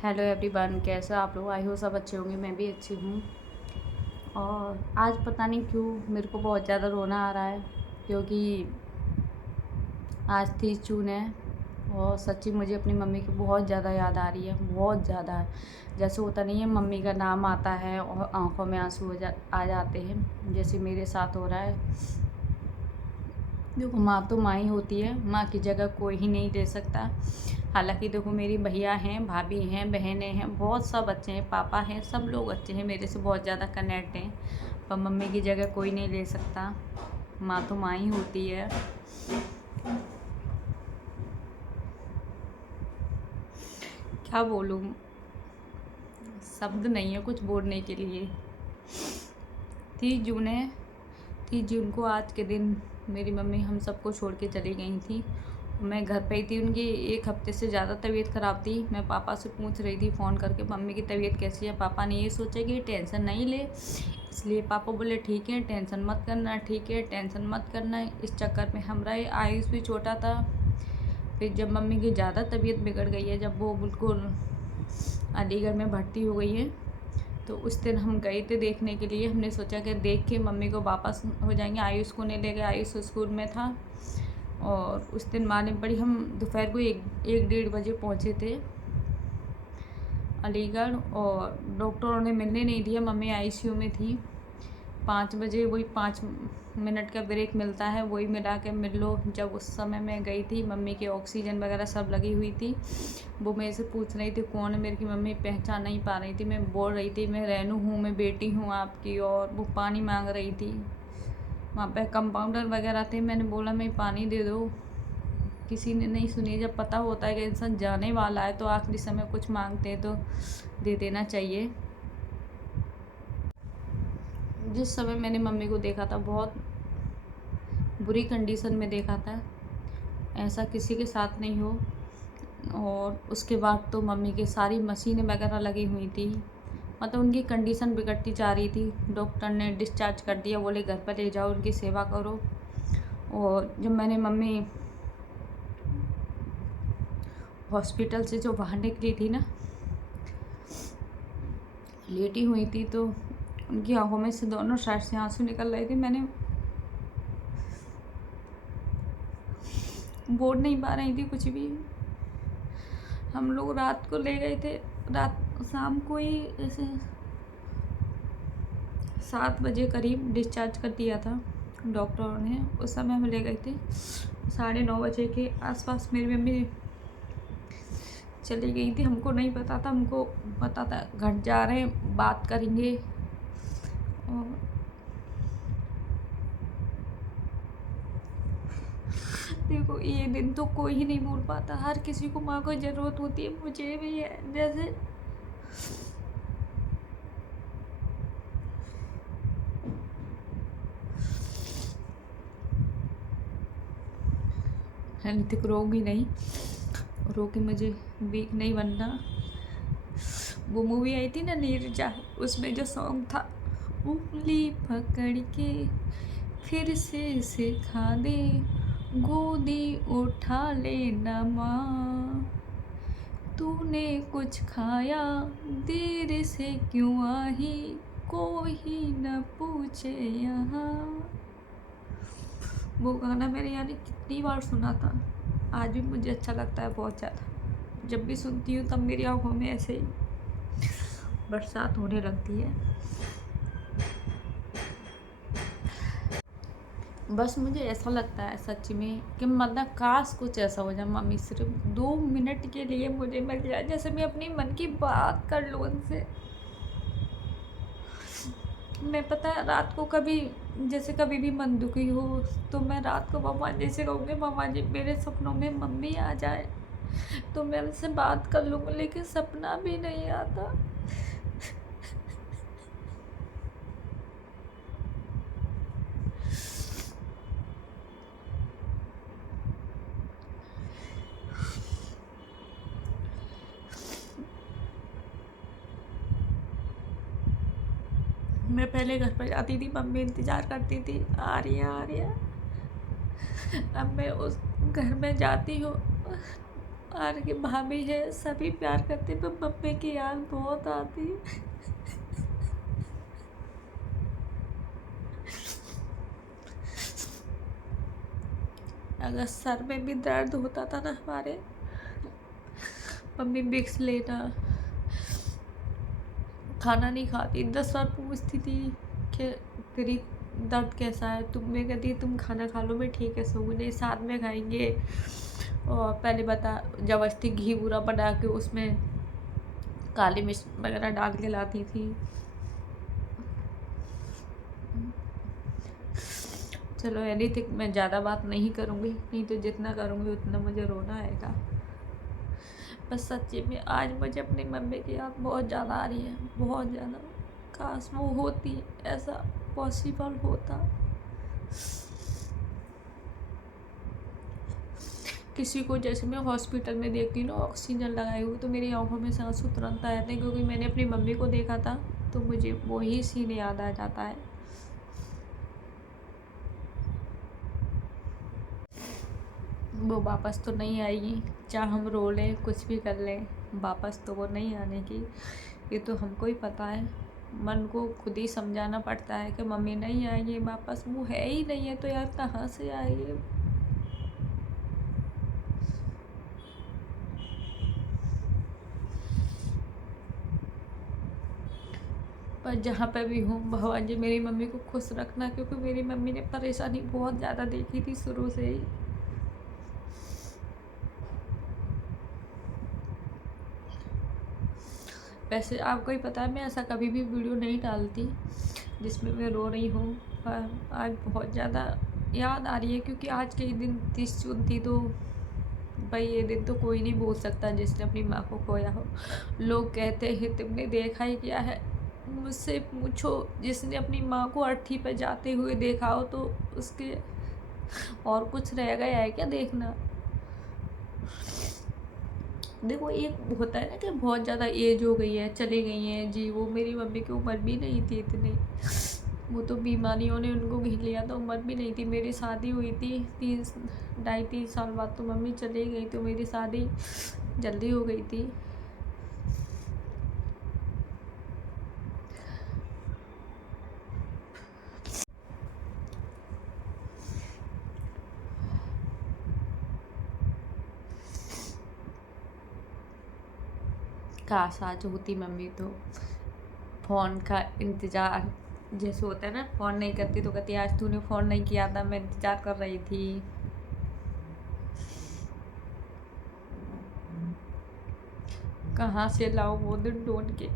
Hello everyone, कैसे आप लोग? आई हो सब अच्छे होंगे। मैं भी अच्छी हूँ। और आज पता नहीं क्यों मेरे को बहुत ज़्यादा रोना आ रहा है, क्योंकि आज 30 जून है। और सच्ची मुझे अपनी मम्मी की बहुत ज़्यादा याद आ रही है, बहुत ज़्यादा। जैसे होता नहीं है, मम्मी का नाम आता है और आंखों में आंसू आ जाते हैं, जैसे मेरे साथ हो रहा है। देखो, माँ तो माँ ही होती है, माँ की जगह कोई ही नहीं ले सकता। हालांकि देखो, मेरी भैया हैं, भाभी हैं, बहनें हैं, बहुत सब अच्छे हैं, पापा हैं, सब लोग अच्छे हैं, मेरे से बहुत ज़्यादा कनेक्ट हैं। पर मम्मी की जगह कोई नहीं ले सकता। माँ तो माँ ही होती है। क्या बोलूँ, शब्द नहीं है कुछ बोलने के लिए। 30 जून है। 30 जून को आज के दिन मेरी मम्मी हम सबको छोड़ के चली गई थी। मैं घर पे ही थी, उनकी 1 हफ्ते से ज़्यादा तबीयत ख़राब थी। मैं पापा से पूछ रही थी फ़ोन करके, मम्मी की तबीयत कैसी है। पापा ने ये सोचा कि टेंशन नहीं ले, इसलिए पापा बोले ठीक है, टेंशन मत करना, ठीक है, टेंशन मत करना। इस चक्कर में हम रहे। आयुष भी छोटा था। फिर जब मम्मी की ज़्यादा तबीयत बिगड़ गई है, जब वो बिल्कुल अलीगढ़ में भर्ती हो गई है, तो उस दिन हम गए थे देखने के लिए। हमने सोचा कि देख के मम्मी को वापस हो जाएंगे। आयुष को नहीं ले गए, आयुष स्कूल में था। और उस दिन मालूम पड़ी, हम दोपहर को 1-1:30 बजे पहुँचे थे अलीगढ़। और डॉक्टरों ने मिलने नहीं दिया, मम्मी आईसीयू में थी। 5 बजे वही 5 मिनट का ब्रेक मिलता है, वही मिला के मिल लो। जब उस समय मैं गई थी, मम्मी के ऑक्सीजन वगैरह सब लगी हुई थी। वो मेरे से पूछ रही थी कौन है, मेरी की मम्मी पहचान नहीं पा रही थी। मैं बोल रही थी मैं रेनू हूँ, मैं बेटी हूँ आपकी। और वो पानी मांग रही थी। वहाँ पे कंपाउंडर वगैरह थे, मैंने बोला मैं पानी दे दो, किसी ने नहीं सुनी। जब पता होता है कि इंसान जाने वाला है, तो आखिरी समय कुछ मांगते हैं तो दे देना चाहिए। जिस समय मैंने मम्मी को देखा था, बहुत बुरी कंडीशन में देखा था, ऐसा किसी के साथ नहीं हो। और उसके बाद तो मम्मी की सारी मशीनें वगैरह लगी हुई थी, मतलब उनकी कंडीशन बिगड़ती जा रही थी। डॉक्टर ने डिस्चार्ज कर दिया, बोले घर पर ले जाओ, उनकी सेवा करो। और जब मैंने मम्मी हॉस्पिटल से जो बाहर निकली थी ना, लेटी हुई थी, तो उनकी आंखों में से दोनों साइड से आंसू निकल रहे थे। मैंने बोल नहीं पा रही थी कुछ भी। हम लोग रात को ले गए थे, रात शाम को ही ऐसे 7 बजे करीब डिस्चार्ज कर दिया था डॉक्टरों ने। उस समय हम ले गए थे 9:30 बजे के आसपास। मेरी मम्मी चली गई थी, हमको नहीं पता था। हमको पता था घर जा रहे हैं, बात करेंगे। और देखो, ये दिन तो कोई ही नहीं भूल पाता। हर किसी को माँ को ज़रूरत होती है, मुझे भी है। जैसे ऋतिक रोगी नहीं, रोगी मुझे वीक नहीं बनना। वो मूवी आई थी ना नीरजा, उसमें जो सॉन्ग था, उंगली पकड़ के फिर से सिखा दे, गोदी उठा लेना माँ, तूने कुछ खाया, देर से क्यों आई, कोई न पूछे यहाँ। वो गाना मैंने यानी कितनी बार सुना था, आज भी मुझे अच्छा लगता है बहुत ज़्यादा। जब भी सुनती हूँ तब मेरी आँखों में ऐसे ही बरसात होने लगती है। बस मुझे ऐसा लगता है सच में कि मतलब काश कुछ ऐसा हो जाए, मम्मी सिर्फ 2 मिनट के लिए मुझे मिल जाए, जैसे मैं अपनी मन की बात कर लूँ उनसे। मैं पता है रात को कभी, जैसे कभी भी मन दुखी हो, तो मैं रात को मम्मा जी से कहूँगी मम्मा जी मेरे सपनों में मम्मी आ जाए, तो मैं उनसे बात कर लूँगी। लेकिन सपना भी नहीं आता। मैं पहले घर पर जाती थी, मम्मी इंतज़ार करती थी, आ रही है, आ रही है। अब मैं उस घर में जाती हूँ, और की भाभी है, सभी प्यार करते, पर मम्मी की याद बहुत आती है। अगर सर में भी दर्द होता था ना हमारे, मम्मी विक्स लेना, खाना नहीं खाती, 10 बार पूछती थी कि तेरी दर्द कैसा है, तुम, मैं कहती तुम खाना खा लो, मैं ठीक है सोऊंगी, नहीं साथ में खाएंगे। और पहले बता, जबरदस्ती घी पूरा बना के उसमें काली मिर्च वगैरह डाल के लाती थी। चलो एनीथिंग, मैं ज़्यादा बात नहीं करूँगी, नहीं तो जितना करूँगी उतना मुझे रोना आएगा। बस सच्ची में आज मुझे अपनी मम्मी की याद बहुत ज़्यादा आ रही है, बहुत ज़्यादा। काश वो होती, ऐसा पॉसिबल होता। किसी को जैसे मैं हॉस्पिटल में देखती हूँ ना ऑक्सीजन लगाए हुए, तो मेरी आंखों में से आंसू तुरंत आ जाते हैं, क्योंकि मैंने अपनी मम्मी को देखा था, तो मुझे वही सीन याद आ जाता है। वो वापस तो नहीं आएगी, चाहे हम रो लें, कुछ भी कर लें, वापस तो वो नहीं आने की, ये तो हमको ही पता है। मन को खुद ही समझाना पड़ता है कि मम्मी नहीं आएगी वापस, वो है ही नहीं है तो यार कहाँ से आएगी। पर जहाँ पे भी हूँ, भगवान जी मेरी मम्मी को खुश रखना, क्योंकि मेरी मम्मी ने परेशानी बहुत ज़्यादा देखी थी शुरू से ही। वैसे आपको ही पता है, मैं ऐसा कभी भी वीडियो नहीं डालती जिसमें मैं रो रही हूँ, पर आज बहुत ज़्यादा याद आ रही है, क्योंकि आज के ही दिन 30 जून थी, तो भाई ये दिन तो कोई नहीं भूल सकता जिसने अपनी माँ को खोया हो। लोग कहते हैं तुमने देखा ही क्या है, मुझसे पूछो जिसने अपनी माँ को अर्थी पर जाते हुए देखा हो, तो उसके और कुछ रह गया है क्या देखना। देखो एक होता है ना कि बहुत ज़्यादा एज हो गई है, चली गई हैं जी, वो मेरी मम्मी की उम्र भी नहीं थी इतनी, वो तो बीमारियों ने उनको घिर लिया था, उम्र भी नहीं थी। मेरी शादी हुई थी 3 2.5 3 साल बाद तो मम्मी चली गई, तो मेरी शादी जल्दी हो गई थी। काश आज होती मम्मी तो फ़ोन का इंतज़ार जैसे होता है ना, फ़ोन नहीं करती तो कहती आज तूने फ़ोन नहीं किया था, मैं इंतज़ार कर रही थी। कहाँ से लाऊं वो दिन ढूंढ के।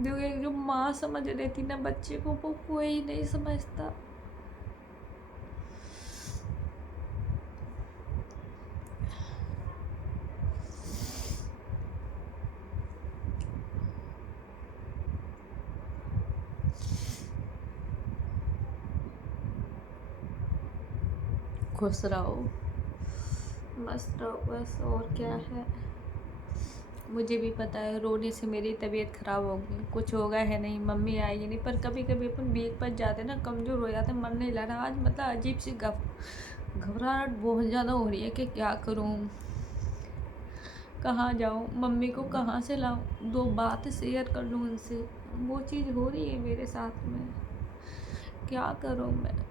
देखो एक जो माँ समझ लेती ना बच्चे को, वो कोई नहीं समझता। खुश रहो, मस्त रहो बस, और क्या है। मुझे भी पता है रोने से मेरी तबीयत ख़राब होगी, कुछ होगा है नहीं, मम्मी आएगी नहीं, पर कभी कभी अपन वीक पड़ जाते ना, कमज़ोर हो जाते, मन नहीं लग रहा आज, मतलब अजीब सी घबराहट बहुत ज़्यादा हो रही है कि क्या करूँ, कहाँ जाऊँ, मम्मी को कहाँ से लाऊँ, 2 बात शेयर कर लूँ उनसे, वो चीज़ हो रही है मेरे साथ में, क्या करूँ मैं।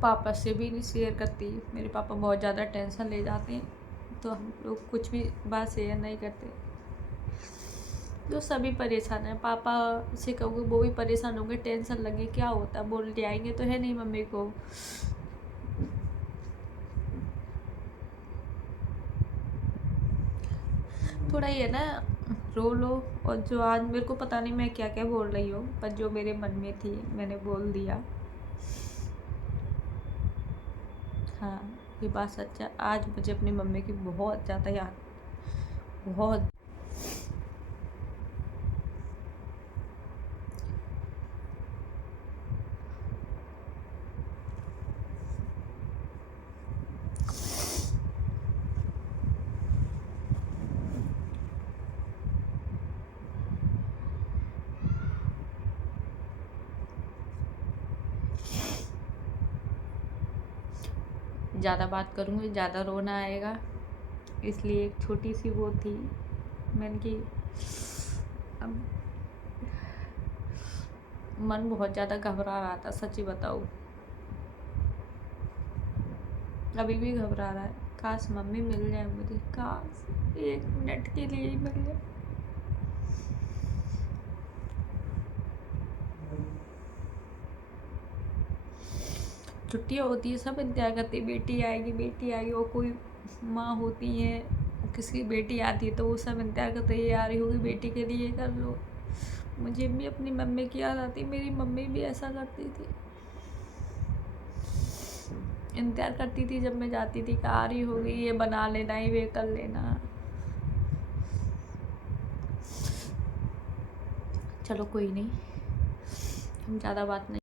पापा से भी नहीं शेयर करती, मेरे पापा बहुत ज़्यादा टेंशन ले जाते हैं, तो हम लोग कुछ भी बात शेयर नहीं करते। तो सभी परेशान हैं, पापा से कहोगे वो भी परेशान होंगे, टेंशन लगे क्या होता, बोल के आएंगे तो है नहीं मम्मी को। थोड़ा ये ना, रो लो, और जो आज मेरे को पता नहीं मैं क्या क्या बोल रही हूँ, पर जो मेरे मन में थी मैंने बोल दिया। हाँ, ये बात सच है, आज मुझे अपनी मम्मी की बहुत ज़्यादा याद, बहुत। ज़्यादा बात करूँगी ज़्यादा रोना आएगा, इसलिए एक छोटी सी वो थी। मैंने कि अब मन बहुत ज़्यादा घबरा रहा था, सच्ची बताऊँ अभी भी घबरा रहा है। काश मम्मी मिल जाए मुझे, काश 1 मिनट के लिए ही मिल जाए। छुट्टियाँ होती है सब इंतजार करती है, बेटी आएगी, और कोई माँ होती है किसी की बेटी आती है तो वो सब इंतजार करते हैं, ये आ रही होगी बेटी के लिए कर लो। मुझे भी अपनी मम्मी की याद आती, मेरी मम्मी भी ऐसा करती थी, इंतजार करती थी जब मैं जाती थी कि आ रही होगी, ये बना लेना, ये कर लेना। चलो कोई नहीं, हम ज़्यादा बात नहीं